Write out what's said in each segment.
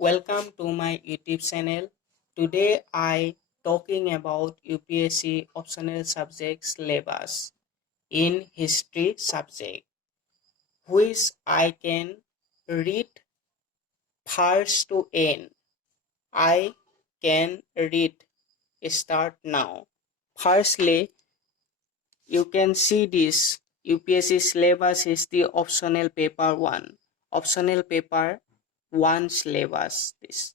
Welcome to my YouTube channel. Today I talking about UPSC optional subject syllabus in history subject, which I can read first to end. I can read start now. Firstly, you can see this UPSC syllabus is the optional paper 1. Optional paper 1 syllabus. This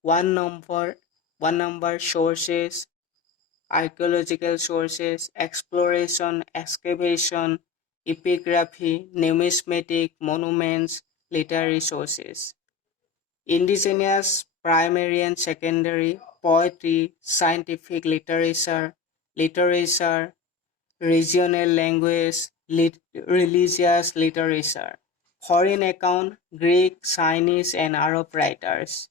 one number sources, archaeological sources, exploration, excavation, epigraphy, numismatic, monuments, literary sources, indigenous, primary and secondary, poetry, scientific literature, regional language, religious literature, foreign account, Greek, Chinese and Arab writers.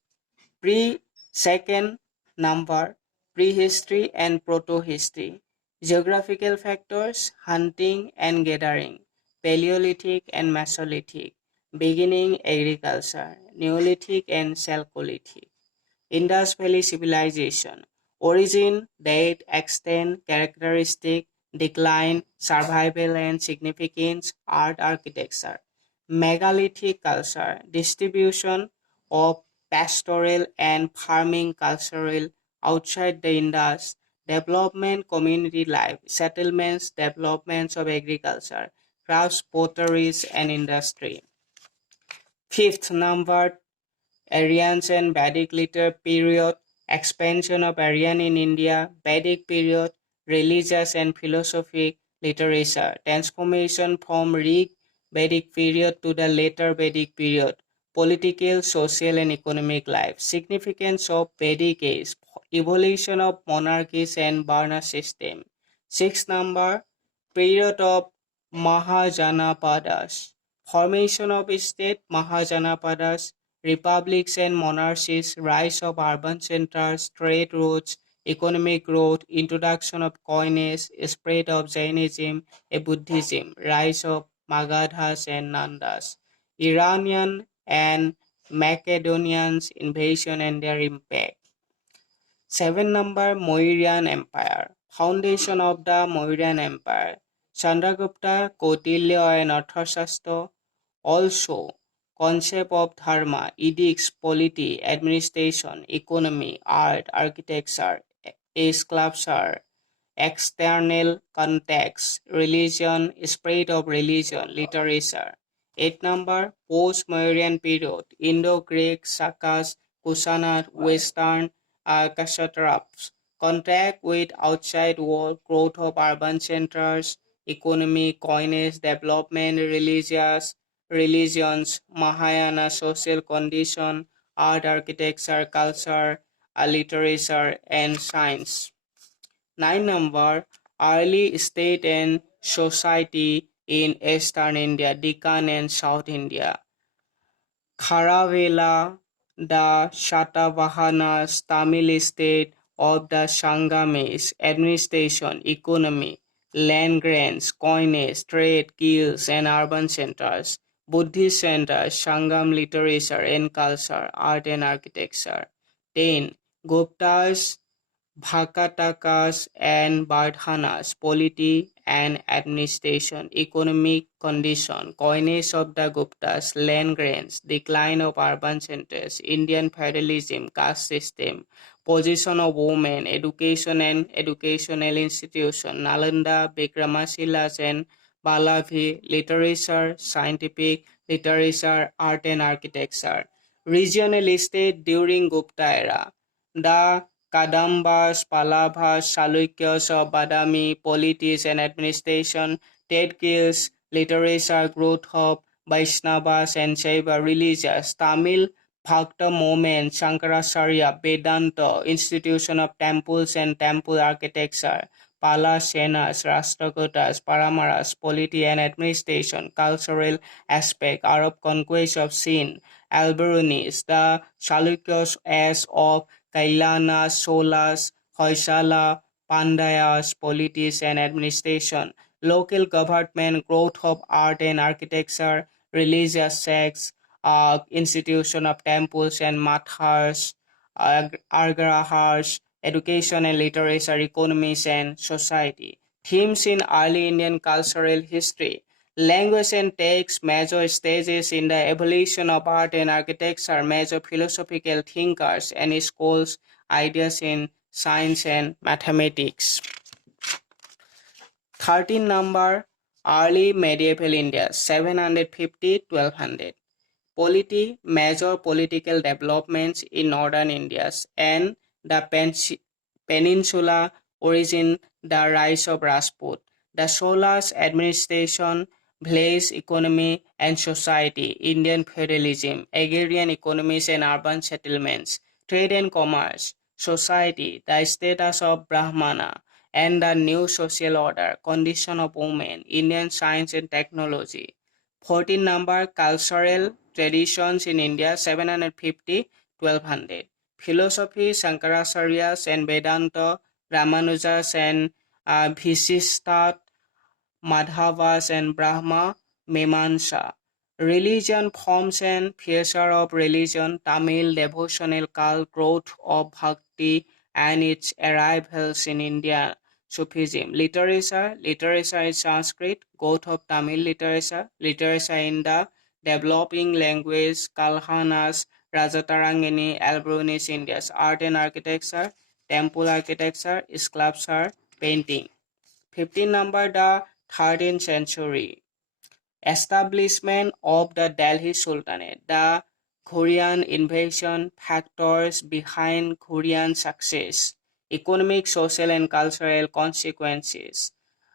Second number, prehistory and protohistory, geographical factors, hunting and gathering, Paleolithic and Mesolithic, beginning agriculture, Neolithic and Chalcolithic, Indus Valley civilization, origin, date, extent, characteristic, decline, survival and significance, art, architecture, megalithic culture, distribution of pastoral and farming cultural outside the Indus, development, community life, settlements, developments of agriculture, crafts, potteries and industry. Fifth number, Aryans and Vedic later period, expansion of Aryan in India, Vedic period, religious and philosophic literature, transformation from Rig Vedic period to the later Vedic period, political, social and economic life, significance of Vedic age, evolution of monarchies and Varna system. Sixth number, period of Mahajanapadas, formation of state Mahajanapadas, republics and monarchies, rise of urban centers, trade routes, economic growth, introduction of coinage, spread of Jainism and Buddhism, rise of Magadhas and Nandas, Iranian and Macedonians invasion and their impact. 7 number, Mauryan Empire, foundation of the Mauryan Empire, Chandragupta, Kautilya and Arthashastra. Also, concept of dharma, edicts, polity, administration, economy, art, architecture, sculpture, external context, religion, spread of religion, literature. 8 number, post-Mauryan period, Indo-Greek, Sakas, Kusanat, Western, Kshatraps, contact with outside world, growth of urban centers, economy, coinage, development, religions, Mahayana social condition, art, architecture, culture, literature, and science. 9 number, early state and society in Eastern India, Deccan and South India. Kharavela, the Shatavahanas, Tamil state of the Sangamis, administration, economy, land grants, coinage, trade, guilds, and urban centers. Buddhist centers, Sangam literature and culture, art and architecture. 10. Guptas, Bhakatakas and Bardhanas, polity and administration, economic condition, coinage of the Guptas, land grants, decline of urban centers, Indian feudalism, caste system, position of women, education and educational institution, Nalanda, Vikramashilas and Pahlavi, literature, scientific literature, art and architecture. Regional state during Gupta era. The Kadambas, Pallavas, Chalukyas of Badami, politics and administration, trade guilds, literature, growth of Vaishnavas and Shaiva religious, Tamil Bhakta movement, Shankaracharya, Vedanta, institution of temples and temple architecture, Pala Senas, Rashtrakutas, Paramaras, polity and administration, cultural aspect, Arab conquest of Sin, Alberonies, the Chalukyas as of Kailana, Solas, Hoysala, Pandayas, politics and administration, local government, growth of art and architecture, religious sects, institution of temples and mathas, agrahas, education and literature, economies and society. Themes in early Indian cultural history. Language and text, major stages in the evolution of art and architecture, major philosophical thinkers and schools, ideas in science and mathematics. 13 number, early medieval India, 750-1200. Major political developments in northern India and the peninsula origin, the rise of Rajput, the Cholas administration, village economy and society, Indian feudalism, agrarian economies and urban settlements, trade and commerce, society, the status of Brahmana and the new social order, condition of women, Indian science and technology. 14 number, cultural traditions in India, 750-1200. Philosophy, Shankaracharya's and Vedanta, Ramanujas and Vishistat, Madhavas and Brahma Mimamsa. Religion, forms and feature of religion, Tamil devotional cult, growth of bhakti and its arrivals in India, Sufism. Literature is Sanskrit, growth of Tamil literature, literature in the developing language, Kalhanas, Rajatarangini, Albroni's India's art and architecture, temple architecture, sculpture, painting. 15 number, the 13th century. Establishment of the Delhi Sultanate, the Korean invasion, factors behind Korean success, economic, social and cultural consequences.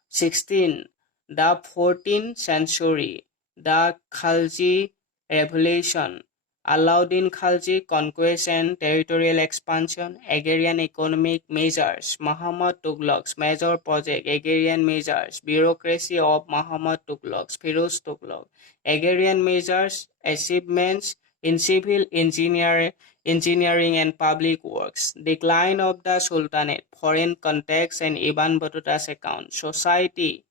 16. The 14th century, the Khalji Revolution, Alauddin Khalji, conquest and territorial expansion, agrarian economic measures, Muhammad Tughlaq's major project, agrarian measures, bureaucracy of Muhammad Tughlaq, Firoz Tughlaq, agrarian measures, achievements in civil engineering and public works, decline of the Sultanate, foreign contacts and Ibn Battusta's account, society.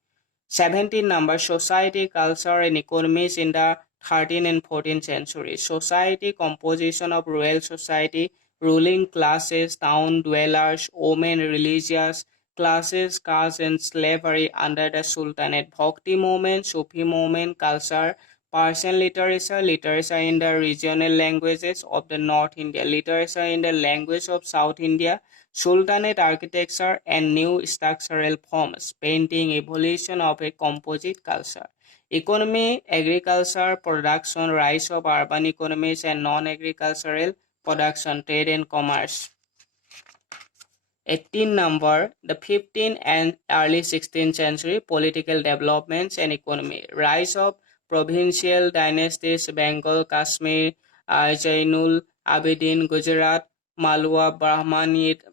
17 number, society, culture and economies in the 13th and 14th century. Society, composition of royal society, ruling classes, town dwellers, women, religious classes, caste and slavery under the Sultanate. Bhakti movement, Sufi movement, culture, Persian literature, literature in the regional languages of the North India, literature in the language of South India, Sultanate architecture and new structural forms, painting, evolution of a composite culture. Economy, agriculture, production, rise of urban economies and non-agricultural production, trade and commerce. 18 number, the 15th and early 16th century, political developments and economy, rise of provincial dynasties, Bengal, Kashmir, Jainul Abidin, Gujarat, Malwa, Brahmanids,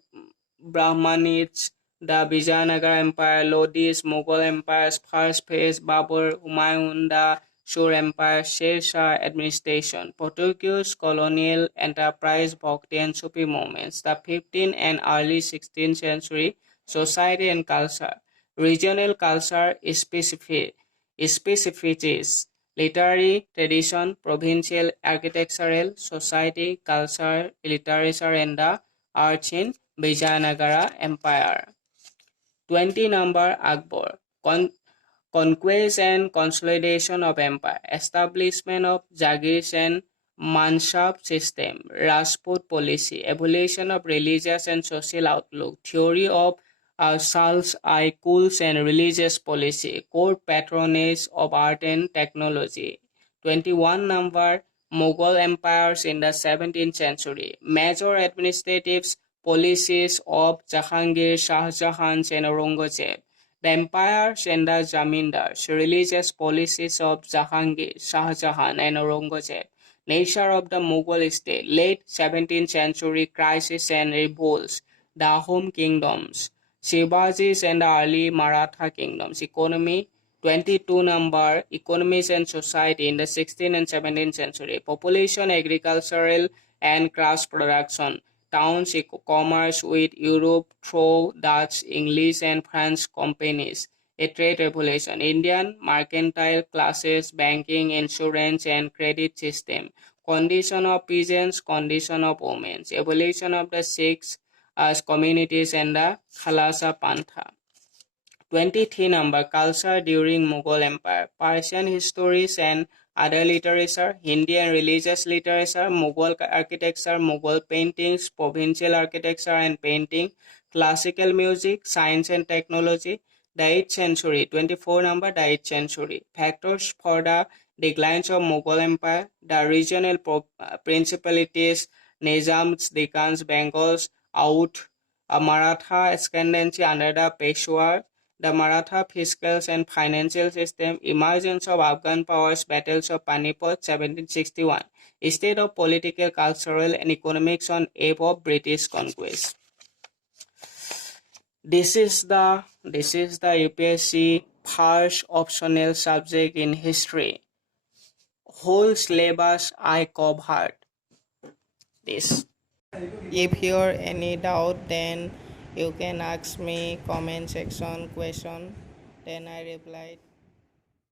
the Vijayanagar Empire, Lodis, Mughal empires, first phase, Babur, Humayun, the Sur Empire, Sher Shah administration, Portuguese colonial enterprise, Bhakti and Sufi movements, the 15th and early 16th century, society and culture, regional culture specificities, literary tradition, provincial architectural, society, culture, literature and the arts in Vijayanagara Empire. 20 number, Akbar. Conquest and consolidation of empire, establishment of Jagirs and Mansab system, Rajput policy, evolution of religious and social outlook, theory of Charles I. Cool's and religious policy, court patronage of art and technology. 21 number, Mughal empires in the 17th century, major administrative policies of Jahangir, Shah Jahan and Aurangzeb. The empires and the Zamindars, religious policies of Jahangir, Shah Jahan and Aurangzeb, nature of the Mughal state, late 17th century crisis and revolts, the Ahom kingdoms, Shivajis and the early Maratha kingdoms, economy, 22 number, economies and society in the 16th and 17th century, population, agricultural and crafts production, towns, commerce with Europe through Dutch, English and French companies, A trade revolution. Indian mercantile classes, banking, insurance, and credit system. Condition of peasants, condition of women. Evolution of the Sikhs as communities and the Khalasa Pantha. 23 number culture during Mughal Empire, Persian histories and other literature, Hindi and religious literature, Mughal architecture, Mughal paintings, provincial architecture and painting, classical music, science and technology, the 8th century, 24 number the 8th century, factors for the declines of Mughal Empire, the regional principalities, Nizams, Deccans, Bengals, out, a Maratha ascendancy under the Peshawar, the Maratha fiscal and financial system, emergence of Afghan powers, battles of Panipat 1761, state of political, cultural, and economics on eve of British conquest. This is the UPSC first optional subject in history. Whole syllabus I covered this. If you're any doubt, then you can ask me comment section question. Then I replied.